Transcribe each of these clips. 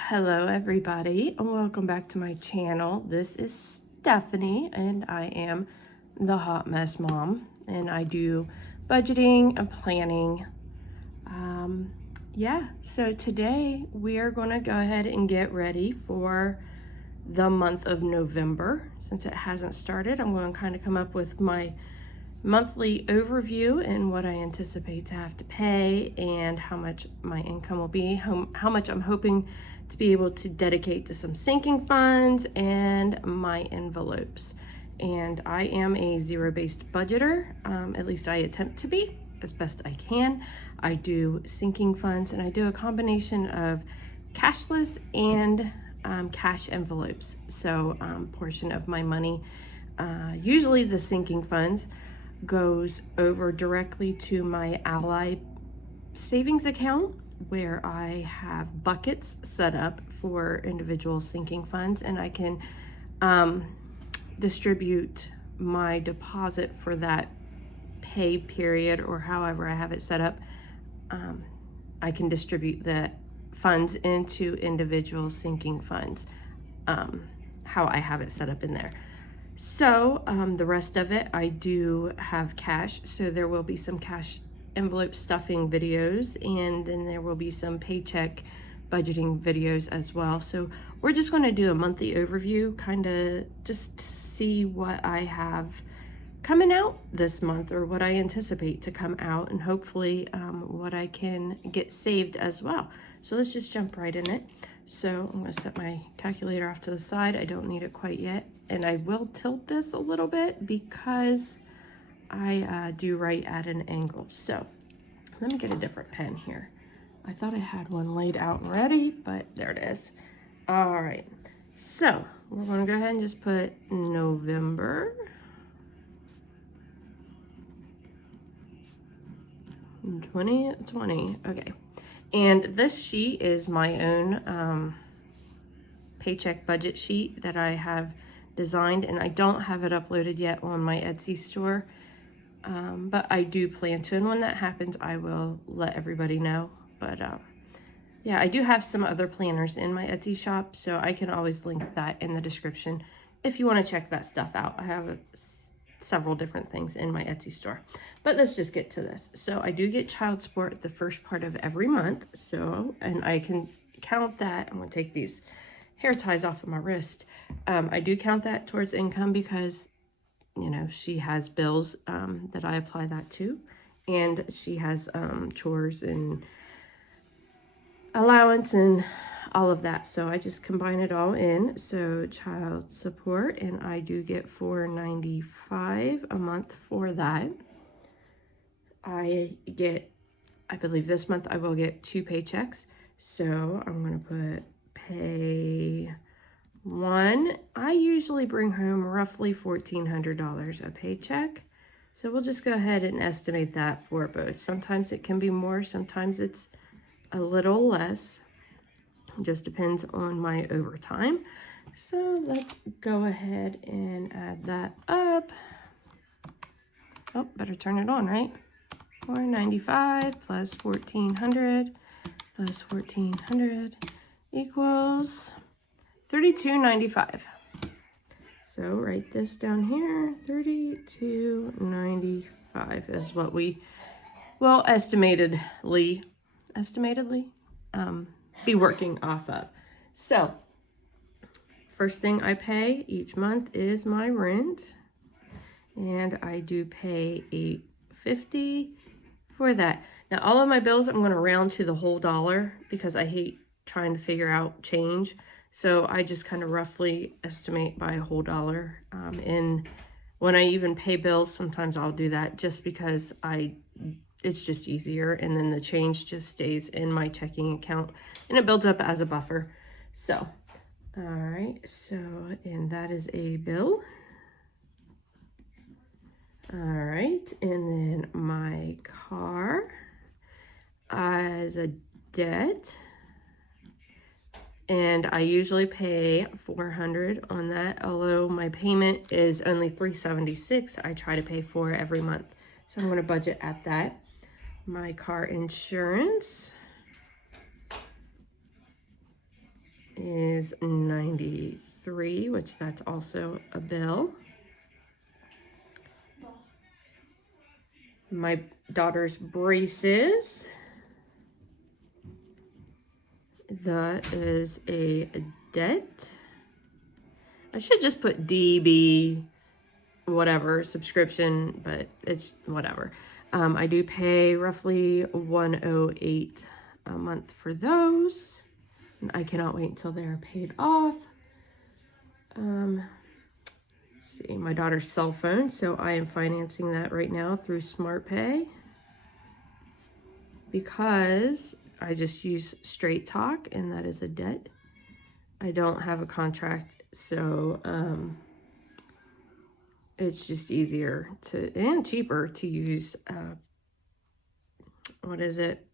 Hello everybody and welcome back to my channel. This is Stephanie and I am the Hot Mess Mom and I do budgeting and planning. So today we are going to go ahead and get ready for the month of November. Since it hasn't started, I'm going to kind of come up with my monthly overview and what I anticipate to have to pay and how much my income will be, how much I'm hoping to be able to dedicate to some sinking funds and my envelopes. And I am a zero-based budgeter, at least I attempt to be as best I can. I do sinking funds and I do a combination of cashless and cash envelopes. So portion of my money, usually the sinking funds, goes over directly to my Ally savings account where I have buckets set up for individual sinking funds, and I can distribute my deposit for that pay period or however I have it set up. I can distribute the funds into individual sinking funds, how I have it set up in there. So the rest of it, I do have cash. So there will be some cash envelope stuffing videos, and then there will be some paycheck budgeting videos as well. So we're just going to do a monthly overview, kind of just see what I have coming out this month or what I anticipate to come out, and hopefully what I can get saved as well. So let's just jump right in it. So I'm going to set my calculator off to the side. I don't need it quite yet. And I will tilt this a little bit because I do write at an angle. So let me get a different pen here. I thought I had one laid out and ready, but there it is. All right. So we're going to go ahead and just put November 2020. Okay. And this sheet is my own paycheck budget sheet that I have designed, and I don't have it uploaded yet on my Etsy store, but I do plan to, and when that happens I will let everybody know. But yeah, I do have some other planners in my Etsy shop, so I can always link that in the description if you want to check that stuff out. I have several different things in my Etsy store. But let's just get to this. So I do get child support the first part of every month, so, and I can count that. I'm going to take these hair ties off of my wrist. I do count that towards income because, you know, she has bills that I apply that to, and she has chores and allowance and all of that. So I just combine it all in. So child support, and I do get $4.95 a month for that. I believe this month I will get 2 paychecks. So I'm going to put pay 1. I usually bring home roughly $1,400 a paycheck. So we'll just go ahead and estimate that for both. Sometimes it can be more, sometimes it's a little less. It just depends on my overtime. So let's go ahead and add that up. Oh, better turn it on, right? $4.95 plus $1,400 plus $1,400 equals $32.95. So write this down here. $32.95 is what we will estimatedly be working off of. So first thing I pay each month is my rent, and I do pay $8.50 for that. Now all of my bills I'm going to round to the whole dollar because I hate trying to figure out change. So I just kind of roughly estimate by a whole dollar. And when I even pay bills, sometimes I'll do that just because it's just easier, and then the change just stays in my checking account and it builds up as a buffer. So, all right, so, and that is a bill. All right, and then my car as a debt, and I usually pay $400 on that, although my payment is only $376. I try to pay $400 every month, so I'm going to budget at that. My car insurance, is $93, which that's also a bill. My daughter's braces, that is a debt. I should just put DB whatever subscription, but it's whatever. I do pay roughly $108 a month for those. And I cannot wait until they're paid off. Let's see, my daughter's cell phone, so I am financing that right now through SmartPay because I just use Straight Talk, and that is a debt. I don't have a contract, so it's just easier to and cheaper to use what is it,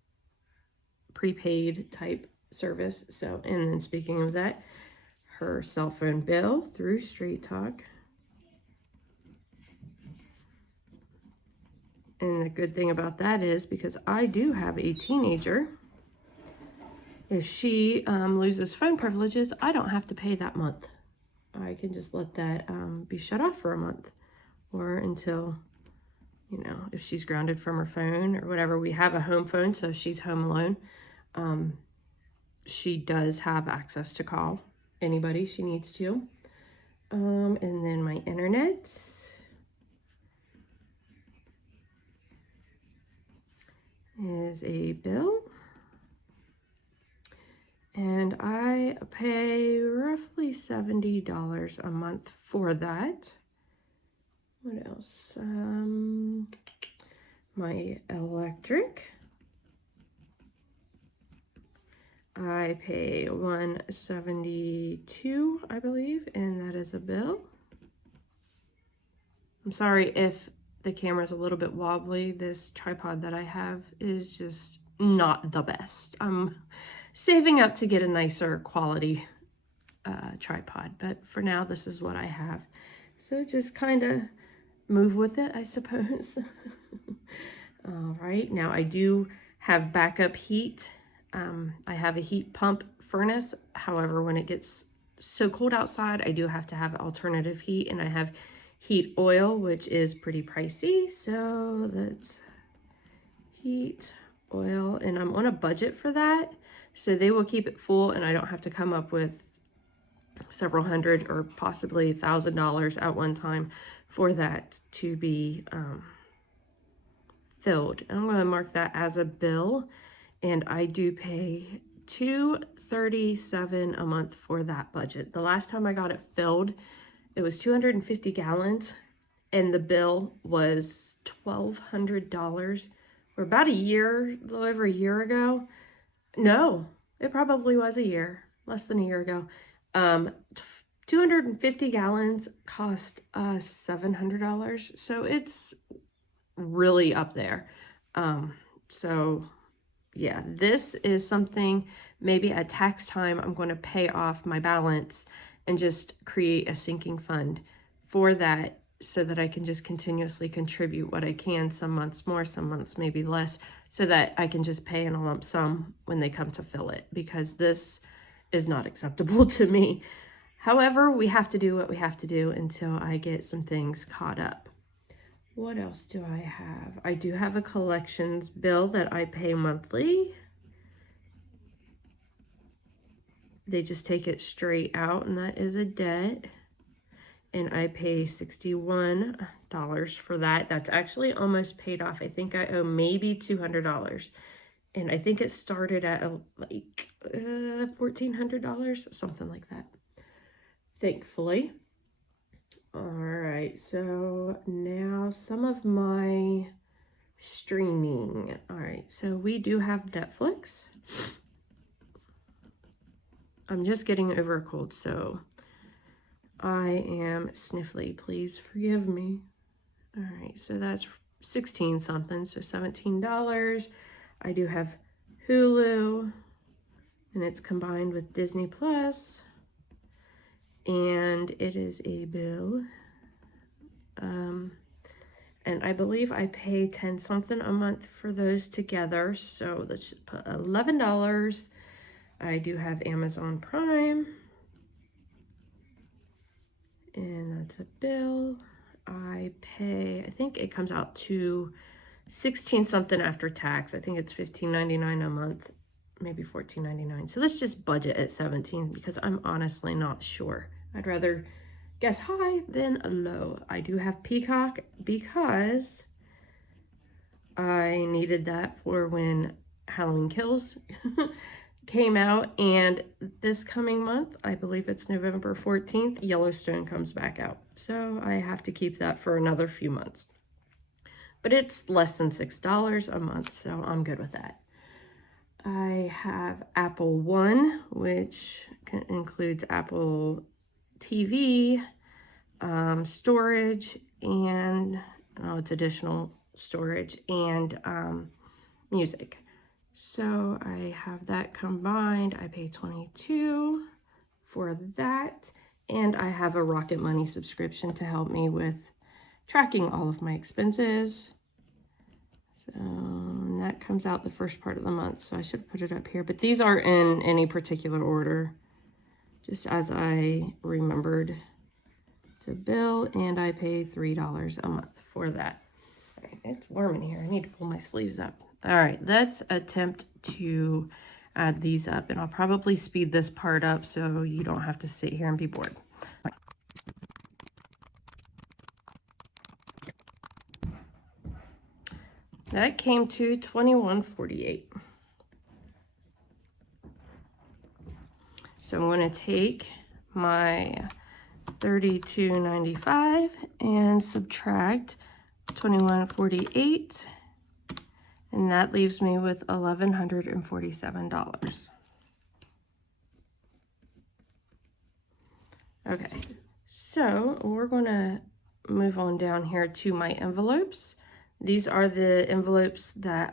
prepaid type service. So, and then speaking of that, her cell phone bill through Straight Talk. And the good thing about that is because I do have a teenager, if she loses phone privileges, I don't have to pay that month. I can just let that be shut off for a month, or until, you know, if she's grounded from her phone or whatever. We have a home phone, so if she's home alone, she does have access to call anybody she needs to. And then my internet is a bill. And I pay roughly $70 a month for that. What else? My electric. I pay $172, I believe, and that is a bill. I'm sorry if the camera's a little bit wobbly. This tripod that I have is just not the best. I'm saving up to get a nicer quality tripod, but for now this is what I have. So just kind of move with it, I suppose. All right, now I do have backup heat. I have a heat pump furnace. However, when it gets so cold outside, I do have to have alternative heat, and I have heat oil, which is pretty pricey. So that's heat oil, and I'm on a budget for that. So they will keep it full, and I don't have to come up with several hundred or possibly $1,000 at one time for that to be filled. And I'm going to mark that as a bill, and I do pay $237 a month for that budget. The last time I got it filled, it was 250 gallons, and the bill was $1,200, or about a year, a little over a year ago. No, it probably was a year, less than a year ago. 250 gallons cost us $700, so it's really up there. So yeah, this is something maybe at tax time I'm going to pay off my balance and just create a sinking fund for that, so that I can just continuously contribute what I can, some months more, some months maybe less, so that I can just pay in a lump sum when they come to fill it, because this is not acceptable to me. However, we have to do what we have to do until I get some things caught up. What else do I have? I do have a collections bill that I pay monthly. They just take it straight out, and that is a debt. And I pay $61 for that. That's actually almost paid off. I think I owe maybe $200. And I think it started at like $1,400, something like that, thankfully. All right, so now some of my streaming. All right, so we do have Netflix. I'm just getting over a cold, so I am sniffly. Please forgive me. All right, so that's 16 something, so $17. I do have Hulu, and it's combined with Disney Plus, and it is a bill. And I believe I pay 10 something a month for those together, so let's just put $11. I do have Amazon Prime, and that's a bill. I pay, I think it comes out to 16 something after tax. I think it's $15.99 a month, maybe $14.99. So let's just budget at 17 because I'm honestly not sure. I'd rather guess high than low. I do have Peacock because I needed that for when Halloween Kills came out, and this coming month, I believe it's November 14th, Yellowstone comes back out. So I have to keep that for another few months. But it's less than $6 a month, so I'm good with that. I have Apple One, which includes Apple TV, storage, and it's additional storage, and music. So I have that combined. I pay $22 for that, and I have a Rocket Money subscription to help me with tracking all of my expenses. So that comes out the first part of the month, so I should put it up here, but these are in any particular order, just as I remembered to bill, and I pay $3 a month for that. All right, it's warm in here. I need to pull my sleeves up. All right, let's attempt to add these up, and I'll probably speed this part up so you don't have to sit here and be bored. That came to $21.48. So I'm going to take my $32.95 and subtract $21.48, and that leaves me with $1,147. Okay, so we're going to move on down here to my envelopes. These are the envelopes that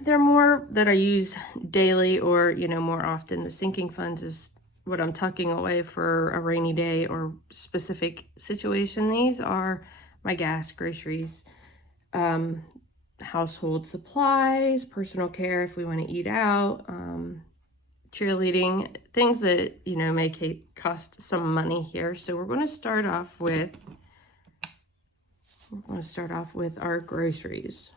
they're more that I use daily or, you know, more often. The sinking funds is what I'm tucking away for a rainy day or specific situation. These are my gas, groceries, household supplies, personal care if we want to eat out, cheerleading, things that, you know, may cost some money here. So we're going to start off with our groceries.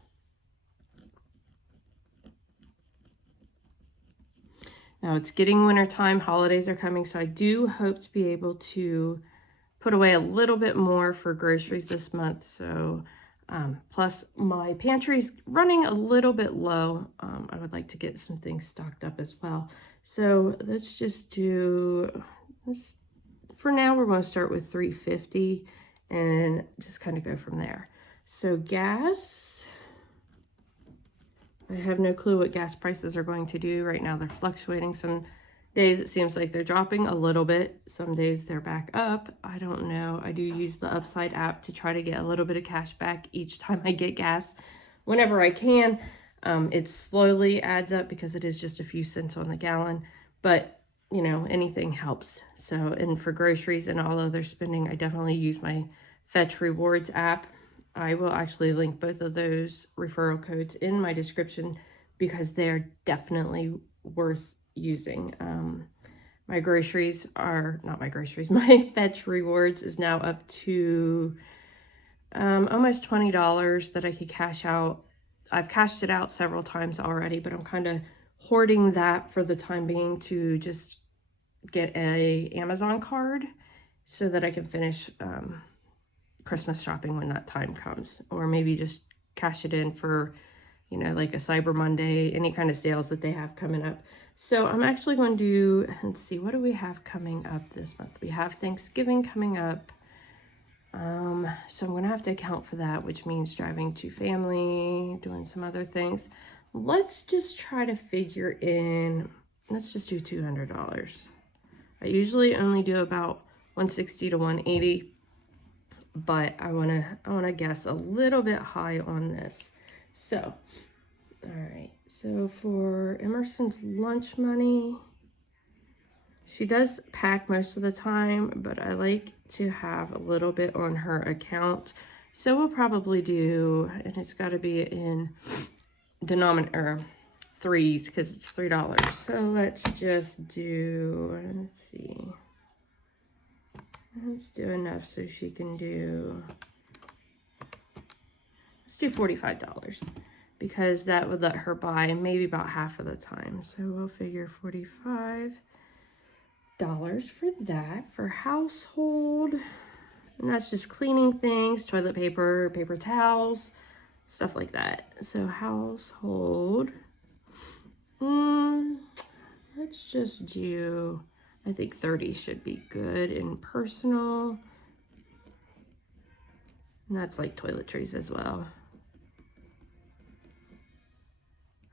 Now it's getting winter time, holidays are coming, so I do hope to be able to put away a little bit more for groceries this month. So plus my pantry's running a little bit low. I would like to get some things stocked up as well. So let's just do this. For now, we're going to start with $3.50 and just kind of go from there. So gas, I have no clue what gas prices are going to do right now. They're fluctuating. Some days it seems like they're dropping a little bit. Some days they're back up. I don't know. I do use the Upside app to try to get a little bit of cash back each time I get gas whenever I can. It slowly adds up because it is just a few cents on the gallon, but you know, anything helps. So, and for groceries and all other spending, I definitely use my Fetch Rewards app. I will actually link both of those referral codes in my description because they're definitely worth using. My groceries are, not my groceries, my Fetch Rewards is now up to almost $20 that I could cash out. I've cashed it out several times already, but I'm kind of hoarding that for the time being to just get a Amazon card so that I can finish Christmas shopping when that time comes, or maybe just cash it in for, you know, like a Cyber Monday, any kind of sales that they have coming up. So I'm actually going to do, let's see, what do we have coming up this month? We have Thanksgiving coming up. So I'm going to have to account for that, which means driving to family, doing some other things. Let's just try to figure in, let's just do $200. I usually only do about $160 to $180, but I wanna guess a little bit high on this. So, all right. So for Emerson's lunch money, she does pack most of the time, but I like to have a little bit on her account. So we'll probably do, and it's got to be in denominator, threes because it's $3. So let's just do, let's see. Let's do enough so she can do, let's do $45 because that would let her buy maybe about half of the time. So we'll figure $45 for that, for household. And that's just cleaning things, toilet paper, paper towels, stuff like that. So household, let's just do, I think 30 should be good. In personal, and that's like toiletries as well.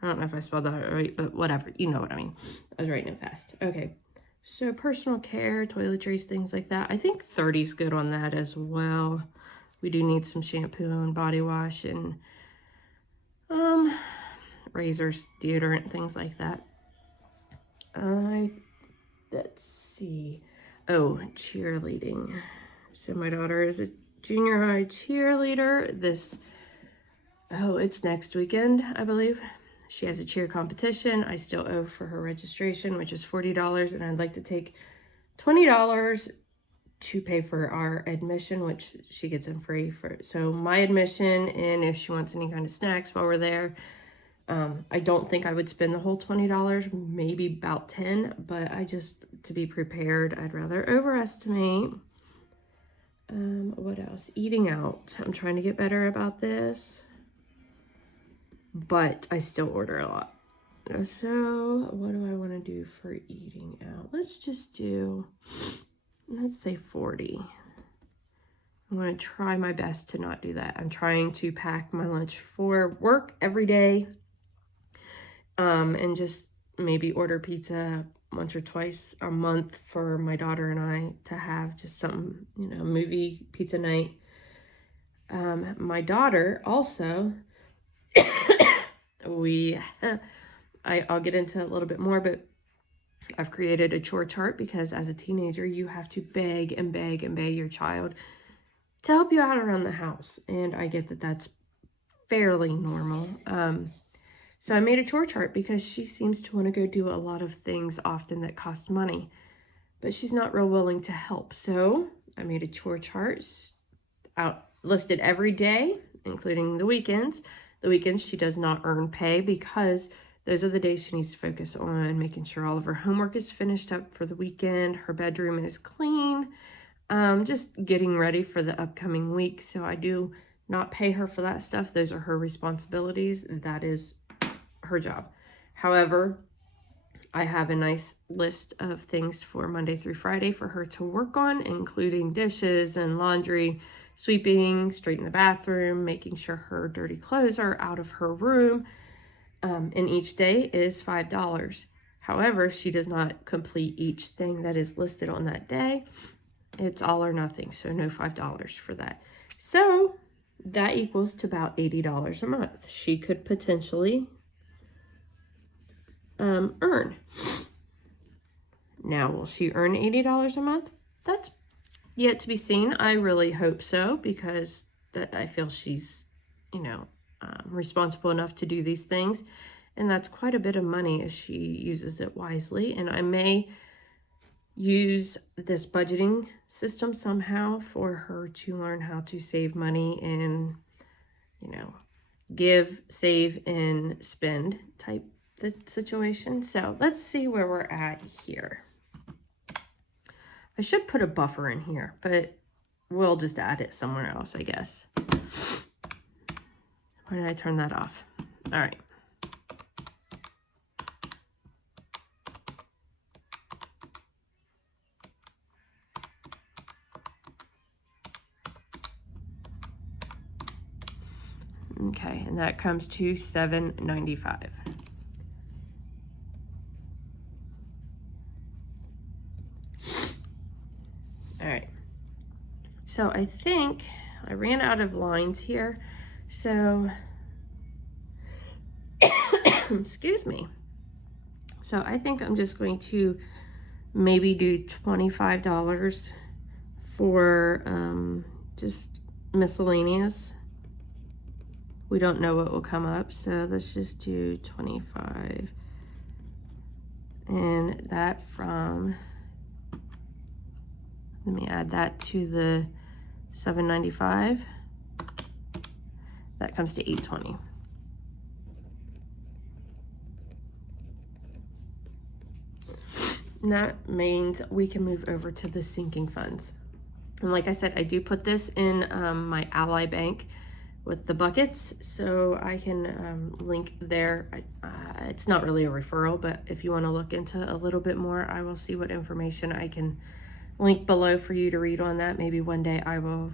I don't know if I spelled that right, but whatever, you know what I mean. I was writing it fast. Okay, so personal care, toiletries, things like that. I think 30 is good on that as well. We do need some shampoo and body wash and razors, deodorant, things like that. Let's see. Oh, cheerleading. So my daughter is a junior high cheerleader. It's next weekend, I believe. She has a cheer competition. I still owe for her registration, which is $40, and I'd like to take $20 to pay for our admission, which she gets in free for. So my admission, and if she wants any kind of snacks while we're there, I don't think I would spend the whole $20, maybe about 10, but to be prepared, I'd rather overestimate. What else? Eating out. I'm trying to get better about this, but I still order a lot. So what do I want to do for eating out? Let's say 40. I'm going to try my best to not do that. I'm trying to pack my lunch for work every day. And just maybe order pizza once or twice a month for my daughter and I to have just some, movie pizza night. My daughter also, I'll get into it a little bit more, but I've created a chore chart because as a teenager, you have to beg and beg and beg your child to help you out around the house. And I get that that's fairly normal. So I made a chore chart because she seems to want to go do a lot of things often that cost money, but she's not real willing to help. So I made a chore chart out listed every day, including the weekends. The weekends she does not earn pay because those are the days she needs to focus on making sure all of her homework is finished up for the weekend. Her bedroom is clean, just getting ready for the upcoming week. So I do not pay her for that stuff. Those are her responsibilities. That is her job. However, I have a nice list of things for Monday through Friday for her to work on, including dishes and laundry, sweeping, straighten the bathroom, making sure her dirty clothes are out of her room. And each day is $5. However, if she does not complete each thing that is listed on that day, it's all or nothing. So no $5 for that. So that equals to about $80 a month. She could potentially earn. Now, will she earn $80 a month? That's yet to be seen. I really hope so, because I feel she's, responsible enough to do these things. And that's quite a bit of money if she uses it wisely. And I may use this budgeting system somehow for her to learn how to save money and, give, save, and spend type the situation. So let's see where we're at here. I should put a buffer in here, but we'll just add it somewhere else, I guess. Why did I turn that off? All right. Okay, and that comes to $7.95. All right, so I think I ran out of lines here, so excuse me. So I think I'm just going to maybe do $25 for just miscellaneous, we don't know what will come up. So let's just do 25. And that from, let me add that to the 795. That comes to 820. And that means we can move over to the sinking funds. And like I said, I do put this in my Ally Bank with the buckets, so I can link there. It's not really a referral, but if you want to look into a little bit more, I will see what information I can link below for you to read on that. Maybe one day I will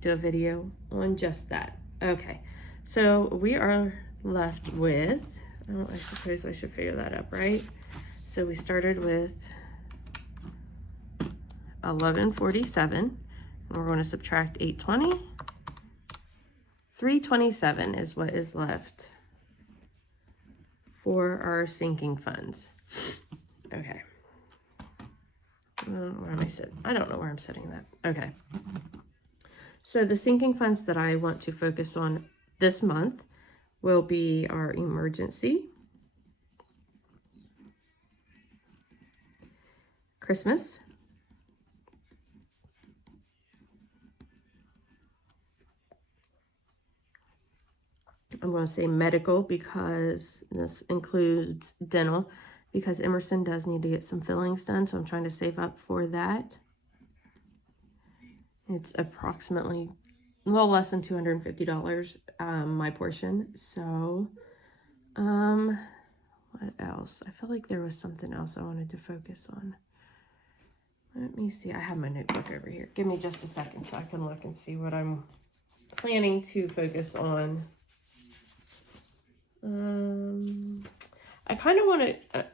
do a video on just that. Okay, so we are left with, oh, I suppose I should figure that up, right? So we started with 1147, and we're going to subtract 820. 327 is what is left for our sinking funds. Okay. Where am I sitting? I don't know where I'm setting that. Okay. So the sinking funds that I want to focus on this month will be our emergency, Christmas, I'm going to say medical because this includes dental, because Emerson does need to get some fillings done, so I'm trying to save up for that. It's approximately a little less than $250, my portion. So what else? I feel like there was something else I wanted to focus on. Let me see. I have my notebook over here. Give me just a second so I can look and see what I'm planning to focus on. I kind of want to,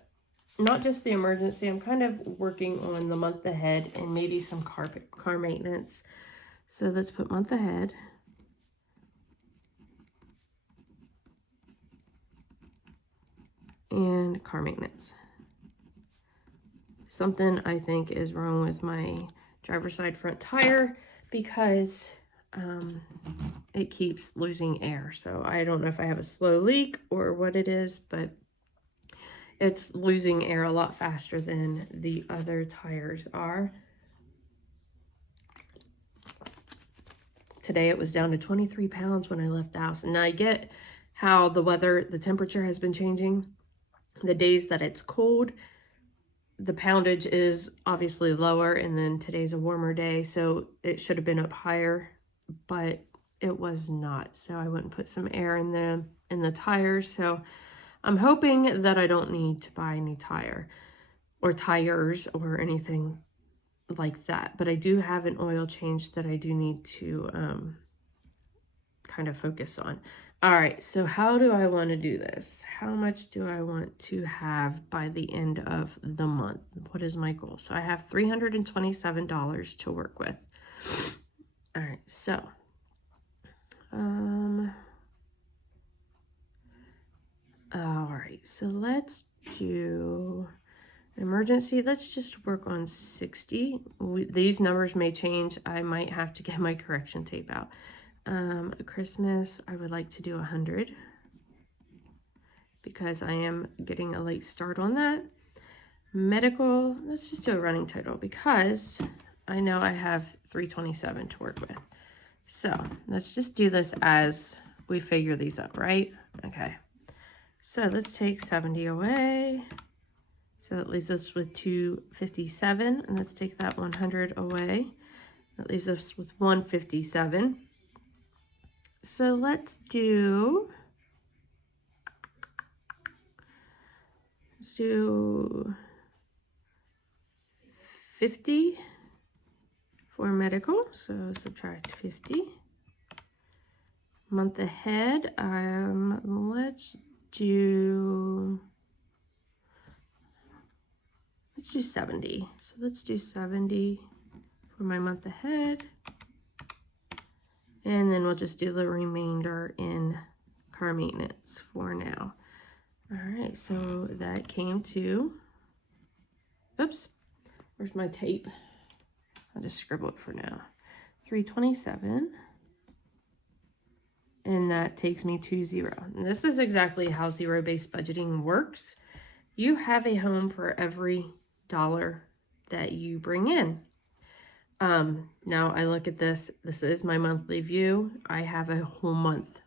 not just the emergency, I'm kind of working on the month ahead and maybe some car maintenance. So let's put month ahead. And car maintenance. Something I think is wrong with my driver's side front tire because it keeps losing air. So I don't know if I have a slow leak or what it is, but it's losing air a lot faster than the other tires are. Today it was down to 23 pounds when I left the house. And I get how the temperature has been changing. The days that it's cold, the poundage is obviously lower, and then today's a warmer day, so it should have been up higher, but it was not. So I went and put some air in the tires. So I'm hoping that I don't need to buy any tires or anything like that. But I do have an oil change that I do need to kind of focus on. All right, so how do I want to do this? How much do I want to have by the end of the month? What is my goal? So I have $327 to work with. All right, so all right, so let's do emergency. Let's just work on 60. These numbers may change. I might have to get my correction tape out. Christmas, I would like to do 100 because I am getting a late start on that. Medical, let's just do a running total because I know I have 327 to work with. So let's just do this as we figure these up, right? Okay. So let's take 70 away. So that leaves us with 257, and let's take that 100 away. That leaves us with 157. So let's do 50 for medical. So subtract 50. Month ahead, let's do 70. So let's do 70 for my month ahead. And then we'll just do the remainder in car maintenance for now. All right, so that came to, oops, where's my tape? I'll just scribble it for now. 327. and that takes me to 0. And this is exactly how zero-based budgeting works. You have a home for every dollar that you bring in. Now I look at this is my monthly view. I have a whole month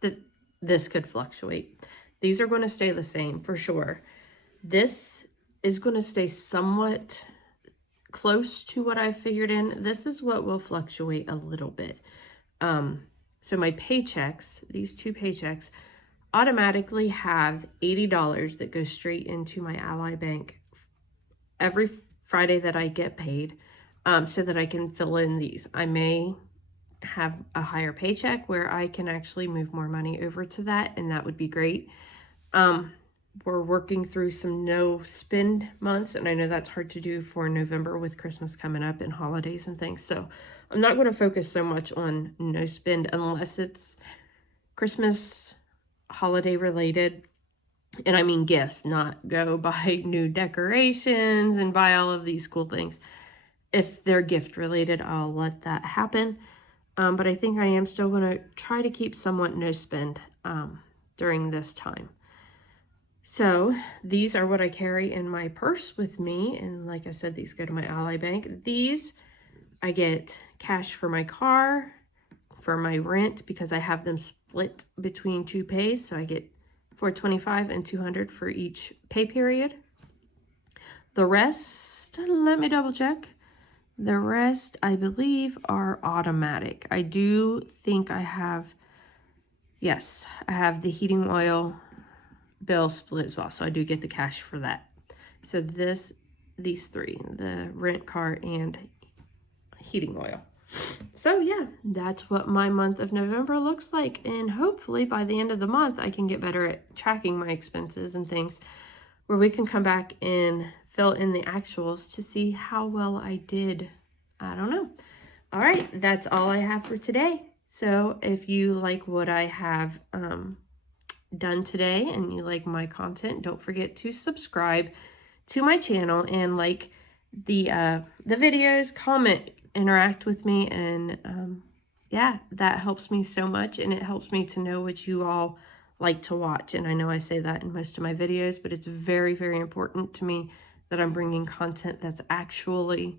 that this could fluctuate. These are going to stay the same for sure. This is going to stay somewhat close to what I figured in. This is what will fluctuate a little bit. So my paychecks, these 2 paychecks, automatically have $80 that goes straight into my Ally Bank every Friday that I get paid, so that I can fill in these. I may have a higher paycheck where I can actually move more money over to that, and that would be great. We're working through some no spend months, and I know that's hard to do for November with Christmas coming up and holidays and things. So I'm not going to focus so much on no spend unless it's Christmas holiday related. And I mean gifts, not go buy new decorations and buy all of these cool things. If they're gift related, I'll let that happen. But I think I am still going to try to keep somewhat no spend during this time. So these are what I carry in my purse with me. And like I said, these go to my Ally Bank. These, I get cash for my car, for my rent, because I have them split between 2 pays. So I get $425 and $200 for each pay period. The rest, let me double check. The rest, I believe, are automatic. I do think I have, yes, I have the heating oil bill split as well. So I do get the cash for that. So these 3, the rent, car, and heating oil. So yeah, that's what my month of November looks like. And hopefully by the end of the month, I can get better at tracking my expenses and things where we can come back and fill in the actuals to see how well I did. I don't know. All right, that's all I have for today. So if you like what I have done today and you like my content, don't forget to subscribe to my channel and like the videos, comment, interact with me, and yeah, that helps me so much, and it helps me to know what you all like to watch. And I know I say that in most of my videos, but it's very, very important to me that I'm bringing content that's actually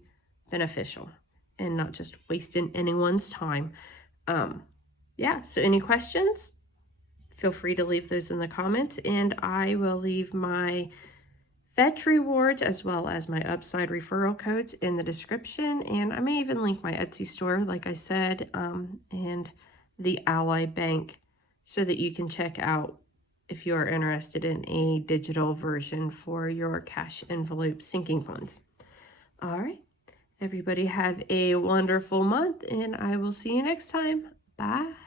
beneficial and not just wasting anyone's time. Yeah, so any questions, feel free to leave those in the comments, and I will leave my Fetch rewards as well as my Upside referral codes in the description, and I may even link my Etsy store, like I said, and the Ally Bank, so that you can check out if you are interested in a digital version for your cash envelope sinking funds. All right, everybody have a wonderful month, and I will see you next time. Bye.